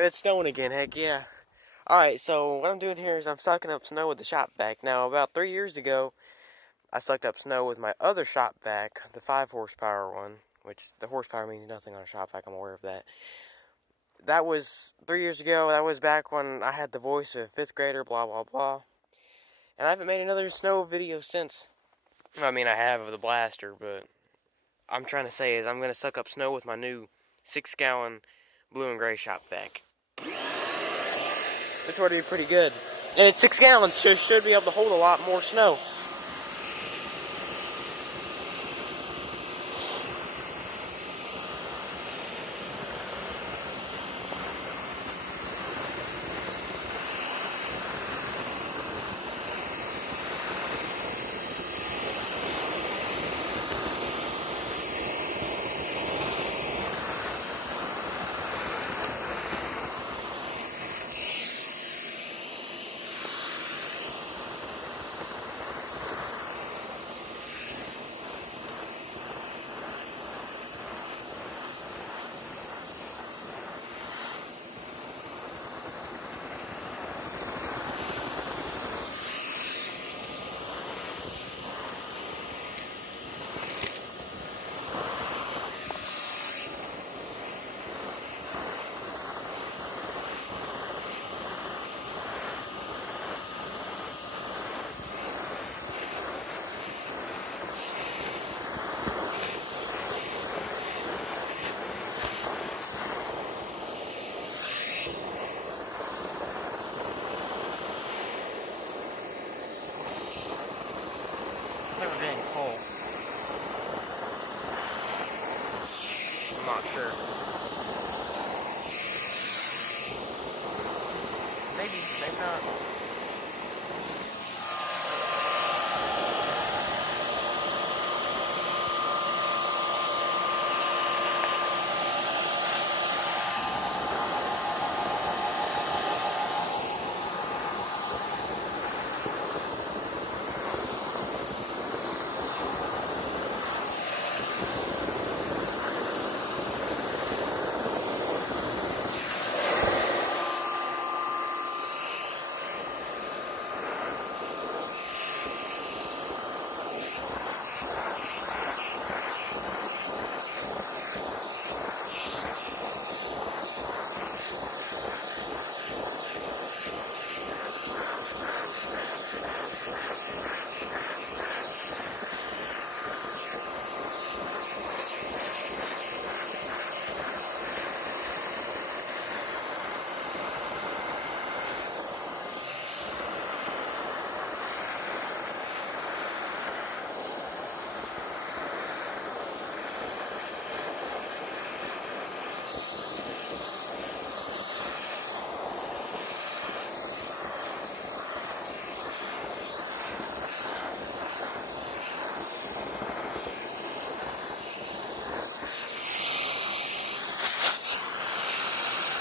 It's snowing again, heck yeah. Alright, so what I'm doing here is I'm sucking up snow with the shop vac. Now, about 3 years ago, I sucked up snow with my other shop vac, the 5 horsepower one, which the horsepower means nothing on a shop vac, I'm aware of that. That was 3 years ago, that was back when I had the voice of a 5th grader, blah blah blah. And I haven't made another snow video since. I mean, I have of the blaster, but I'm trying to say is I'm going to suck up snow with my new 6-gallon blue and gray shop vac. It's going to be pretty good. And it's 6 gallons, so it should be able to hold a lot more snow. It's never getting cold. I'm not sure. Maybe not.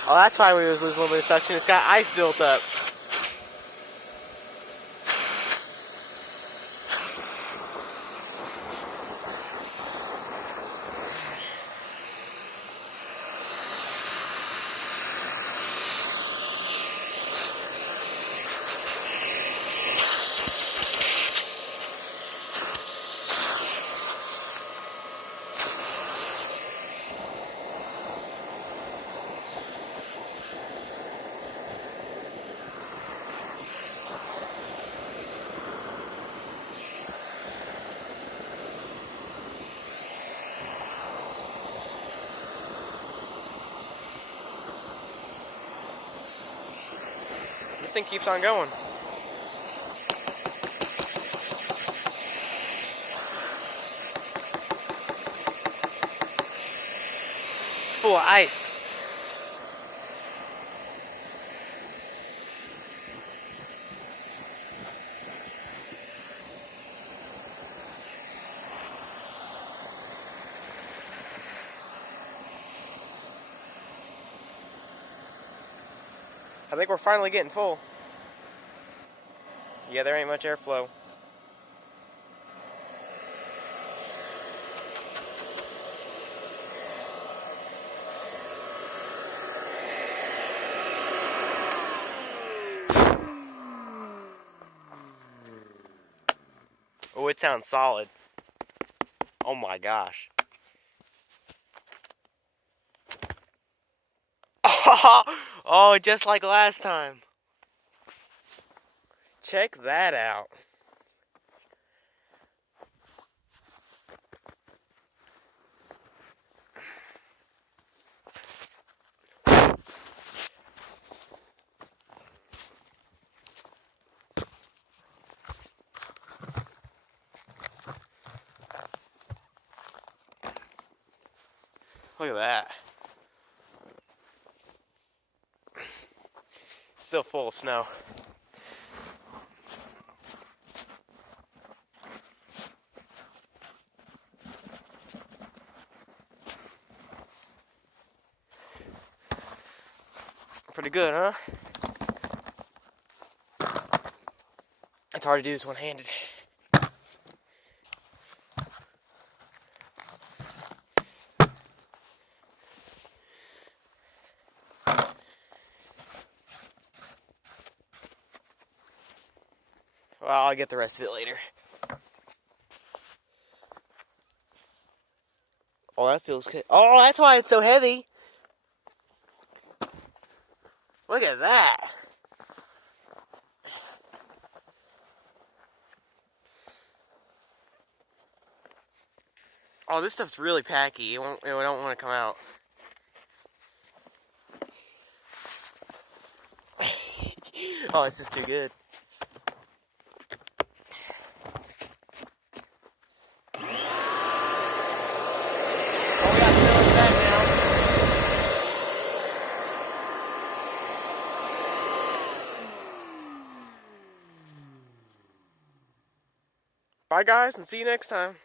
Oh, that's why we was losing a little bit of suction. It's got ice built up. This thing keeps on going. It's full of ice. I think we're finally getting full. Yeah, there ain't much airflow. it sounds solid. Oh my gosh. Oh, just like last time. Check that out. Look at that. Still full of snow. Pretty good, huh? It's hard to do this one-handed. Well, I'll get the rest of it later. Oh, that feels good. Oh, that's why it's so heavy. Look at that. Oh, this stuff's really packy. It don't want to come out. Oh, it's just too good. Oh, we got to fill it back now. Bye, guys, and see you next time.